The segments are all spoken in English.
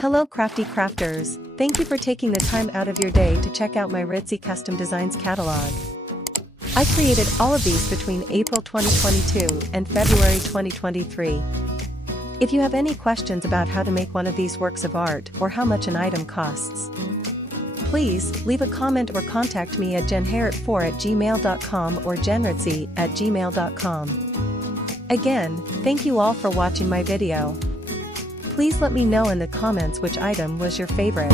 Hello crafty crafters, thank you for taking the time out of your day to check out my Ritzie Custom Designs catalog. I created all of these between April 2022 and February 2023. If you have any questions about how to make one of these works of art or how much an item costs, please leave a comment or contact me at jenharrett4@gmail.com or jenritzie@gmail.com. Again, thank you all for watching my video. Please let me know in the comments which item was your favorite.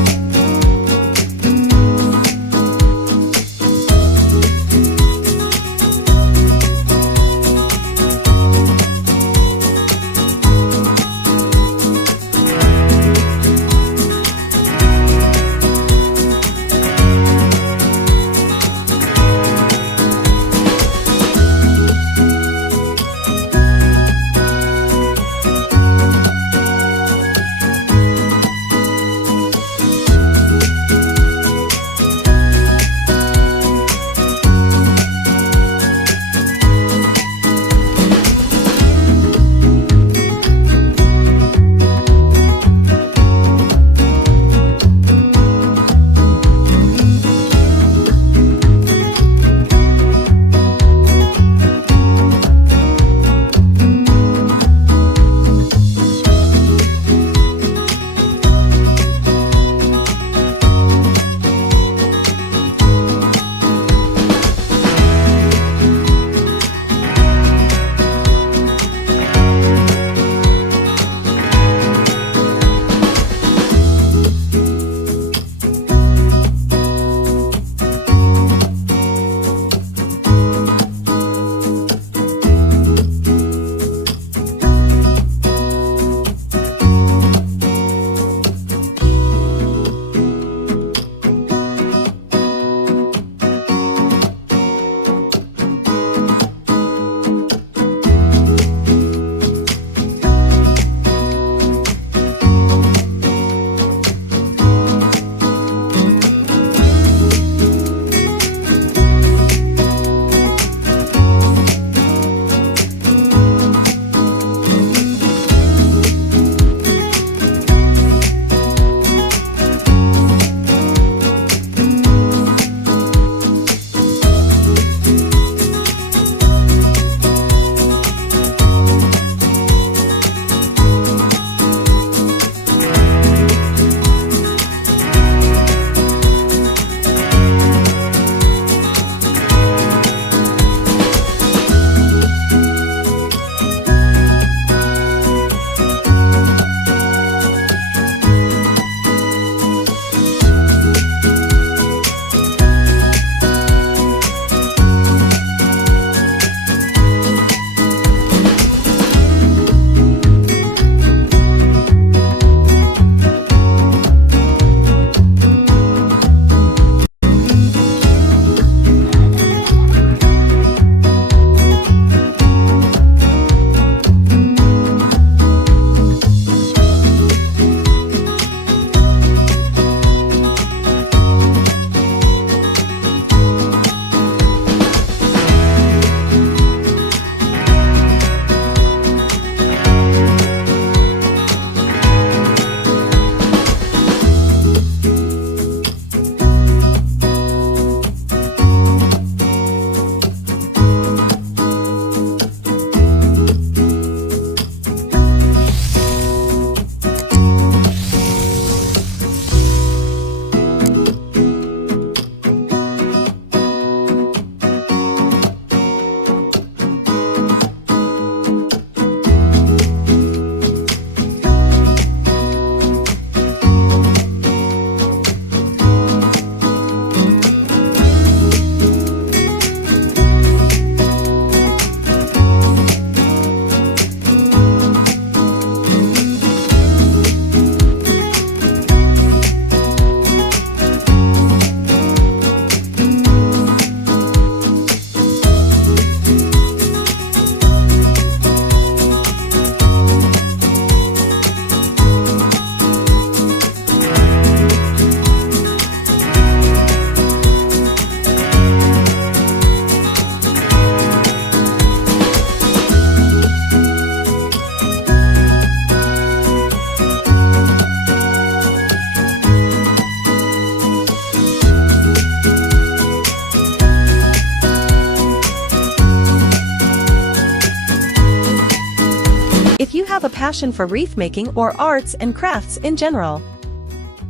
have a passion for wreath making or arts and crafts in general.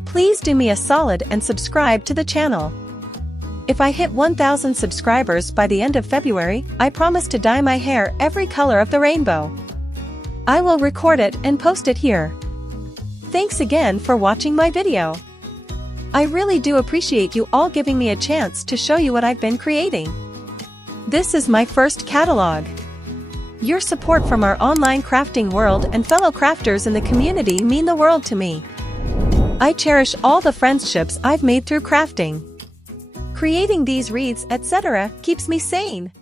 Please do me a solid and subscribe to the channel. If I hit 1,000 subscribers by the end of February, I promise to dye my hair every color of the rainbow. I will record it and post it here. Thanks again for watching my video. I really do appreciate you all giving me a chance to show you what I've been creating. This is my first catalog. Your support from our online crafting world and fellow crafters in the community mean the world to me. I cherish all the friendships I've made through crafting. Creating these wreaths, etc., keeps me sane.